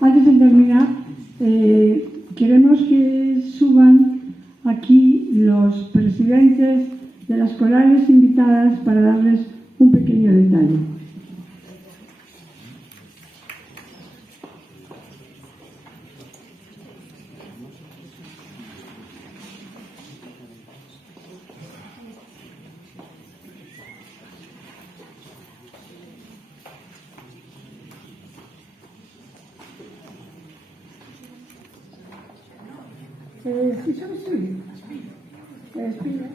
Antes de terminar, queremos que suban aquí los presidentes de las corales invitadas para darles un pequeño detalle. Escuchamos hoy. Espera.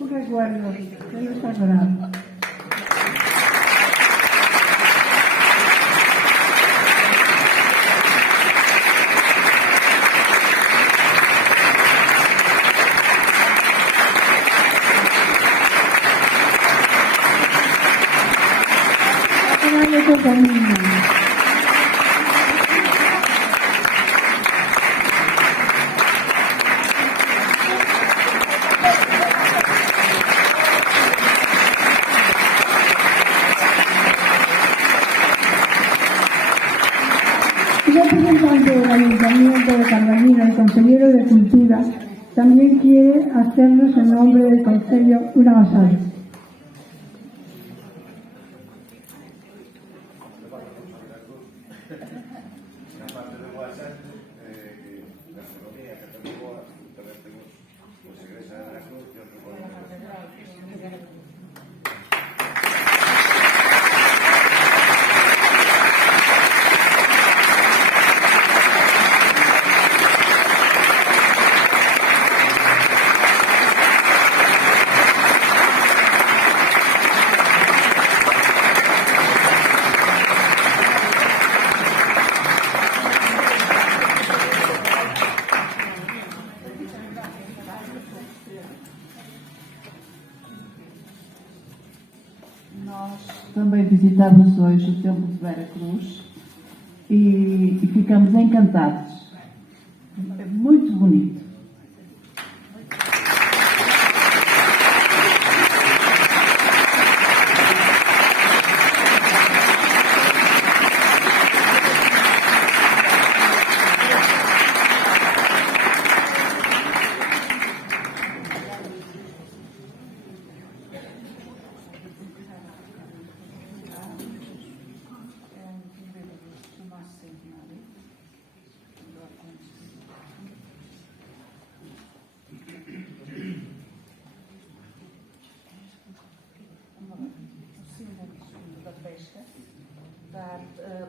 un recuerdo de nuestra coral. Representante del Ayuntamiento de Carballiño, el consejero de Cultura, también quiere hacernos en nombre del Concello un avasallo. Também visitamos hoje o Templo de Vera Cruz e ficamos encantados. É muito bonito.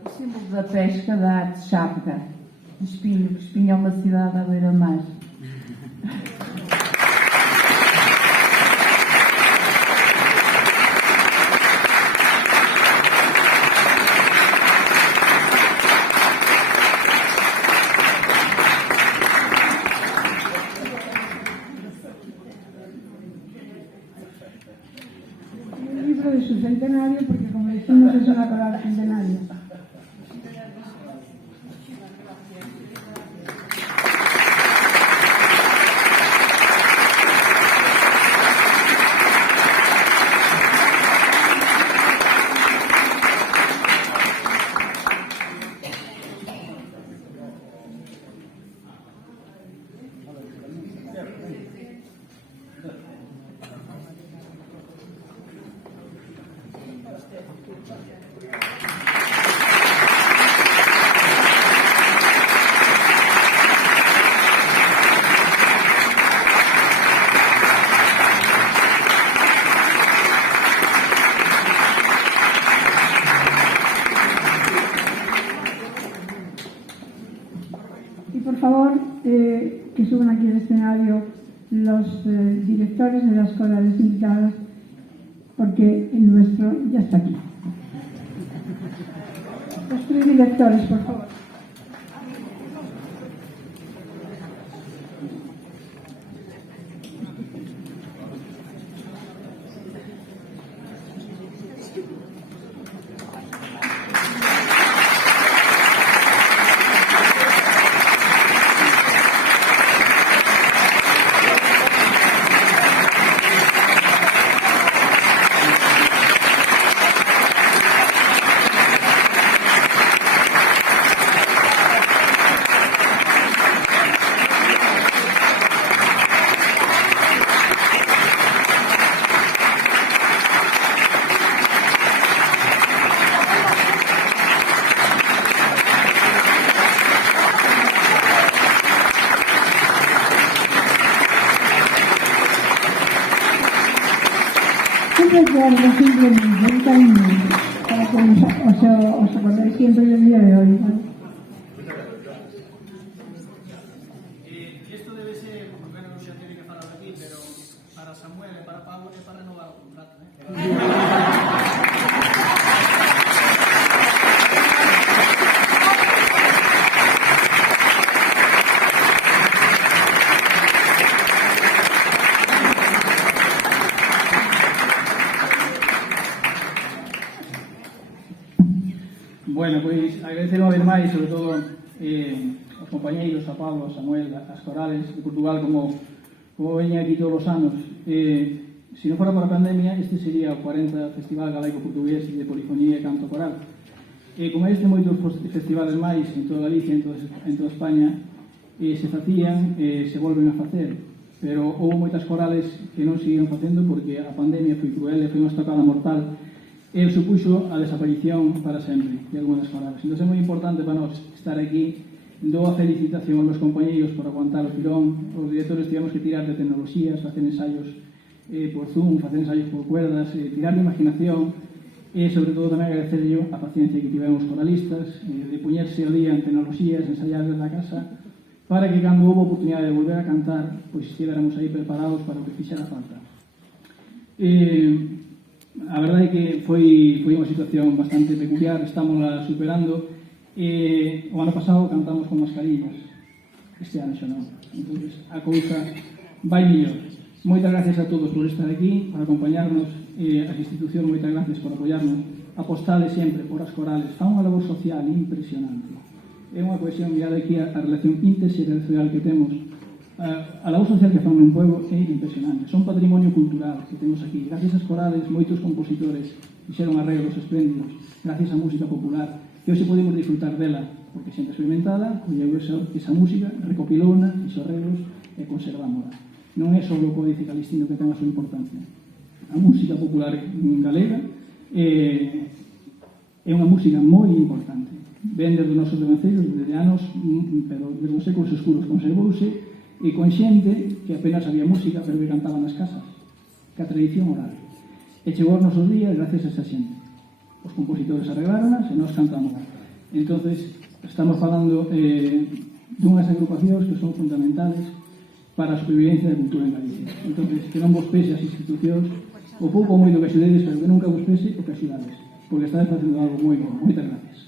O símbolo da pesca da arte chápega, de Espinho, que Espinho é uma cidade à beira-mar. Un libro de su centenario, porque como decimos es una coral centenaria. Y por favor, que suban aquí al escenario los directores de las corales invitadas, porque el nuestro ya está aquí. Los 3 directores, por favor. Recuerdo simplemente un cariño para que os acordéis siempre del día de hoy, ¿no? Esto debe ser, bueno, xa tiene que falar aquí, pero para Samuel e para máis, sobre todo os compañeiros, a Pablo, a Samuel, as corales de Portugal, como veñen aquí todos os anos. Se non fora por a pandemia, este sería o 40 Festival Galaico Portugués de Polifonía e Canto Coral. Como este, moitos festivales máis en toda Galicia, en toda España, se facían, se volven a facer, pero houve moitas corales que non seguiron facendo porque a pandemia foi cruel e foi unha estocada mortal e supuxo a desaparición para sempre de algunhas corales. Entón é moi importante para nós estar aquí. Dou a felicitación aos compañeiros por aguantar o tirón. Os directores tivemos que tirar de tecnoloxías, facer ensaios por Zoom, facer ensaios por cuerdas, tirar de imaginación e, sobre todo, tamén agradecerlle a paciencia que tivemos coralistas, de poñerse ao día en tecnoloxías, ensaiar desde a casa, para que, cando houve oportunidade de volver a cantar, pois estivéramos aí preparados para o que fixera falta. A verdade é que foi unha situación bastante peculiar, estamos superando. O ano pasado cantamos con mascarillas, este ano xa non. Entón, a cousa vai mellor. Moitas gracias a todos por estar aquí, por acompañarnos, as institucións, moitas gracias por apoiarnos, apostade sempre por as corales, fan unha labor social impresionante. É unha cohesión, mirada aquí a relación interxeracional que temos, a labor social que fan nun pueblo é impresionante, son patrimonio cultural que temos aquí. Gracias ás corales, moitos compositores fixeron arreglos espléndidos, gracias á música popular, que hoxe podemos disfrutar dela, porque sempre experimentada, colleu esa música, recopilóuna, fixo arreglos e conservámola. Non é só o códice calistino que ten a súa importancia. A música popular galega é unha música moi importante. Ven desde os nosos devanceiros, desde anos, pero desde os séculos escuros conservouse, e con xente que apenas había música, pero que cantaba nas casas, que a tradición oral. E chegou aos nosos días gracias a esa xente. Os compositores arregláronas e nós cantamos. Entonces, estamos falando dunhas agrupacións que son fundamentales para a supervivencia da cultura en Galicia. Entonces, que non vos pese as institucións, o pouco moito que axudedes, pero que nunca vos pese o que axudades, porque estades facendo algo moi bom. Moitas gracias.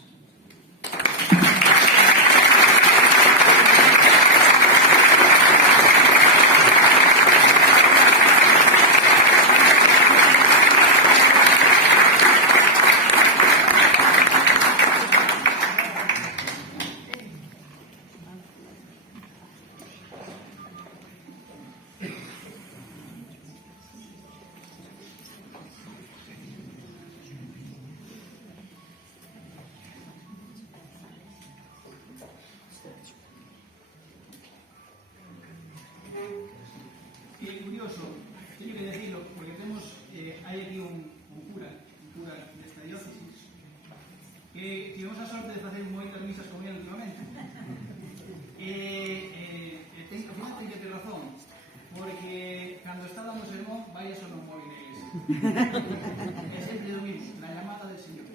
É curioso, teño que decirlo, porque temos, hai aquí un cura desta diócesis, que tivemos a sorte de facer moitas misas con ele últimamente. Ao final ten que ter razón, porque cando está dando sermón, vai a sonar un móvil na iglesia. É sempre o mismo, la llamada del Señor.